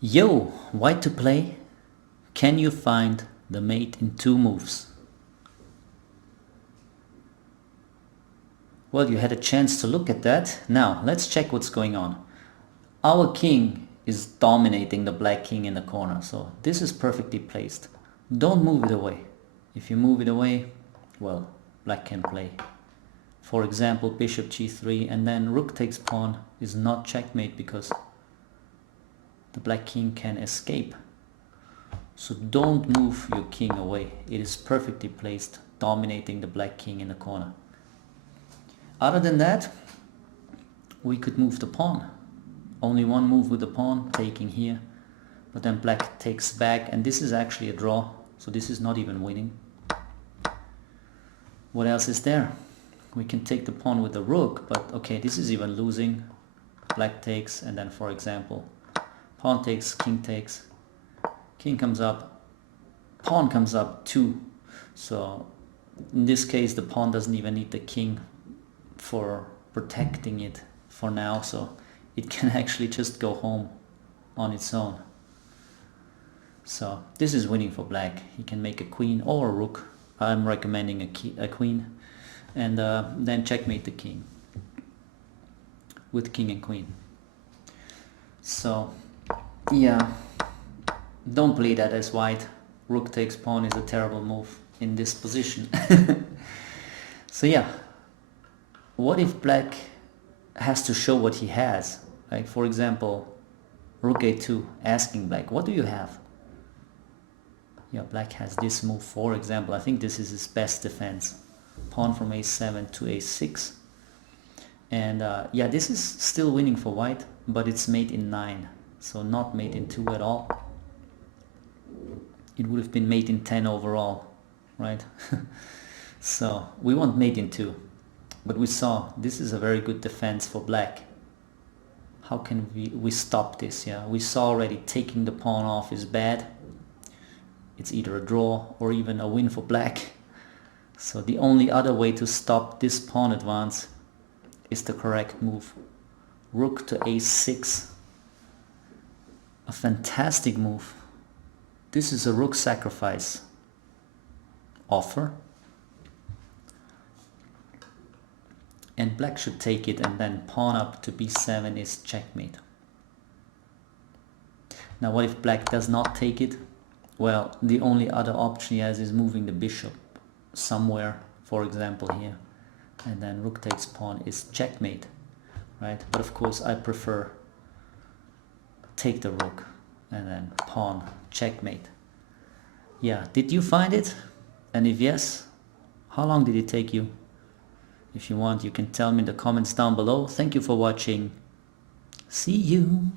Yo, white to play. Can you find the mate in 2 moves? Well, you had a chance to look at that. Now, let's check what's going on. Our king is dominating the black king in the corner, so this is perfectly placed. Don't move it away. If you move it away, well, black can play. For example, bishop g3 and then rook takes pawn is not checkmate because the black king can escape. So don't move your king away. It is perfectly placed, dominating the black king in the corner. Other than that, we could move the pawn. Only one move with the pawn, taking here. But then black takes back, and this is actually a draw. So this is not even winning. What else is there? We can take the pawn with the rook, but okay, this is even losing. Black takes, and then for example, pawn takes, king comes up, pawn comes up too. So in this case, the pawn doesn't even need the king for protecting it for now, so it can actually just go home on its own. So this is winning for black. He can make a queen or a rook. I'm recommending a queen, and then checkmate the king with king and queen. So yeah, don't play that as white. Rook takes pawn is a terrible move in this position. So yeah, what if black has to show what he has? Like for example, rook a2, asking black, what do you have? Yeah, black has this move, for example. I think this is his best defense. Pawn from a7 to a6. And yeah, this is still winning for white, but it's mate in 9. So not mate in 2 at all. It would have been mate in 10 overall, right? So we want mate in 2. But we saw this is a very good defense for black. How can we stop this? Yeah, we saw already taking the pawn off is bad. It's either a draw or even a win for black. So the only other way to stop this pawn advance is the correct move. Rook to a6. A fantastic move. This is a rook sacrifice offer. And black should take it, and then pawn up to b7 is checkmate. Now what if black does not take it? Well, the only other option he has is moving the bishop somewhere, for example here, and then rook takes pawn is checkmate, right? But of course I prefer take the rook and then pawn checkmate. Yeah, did you find it? And if yes, how long did it take you? If you want, you can tell me in the comments down below. Thank you for watching. See you.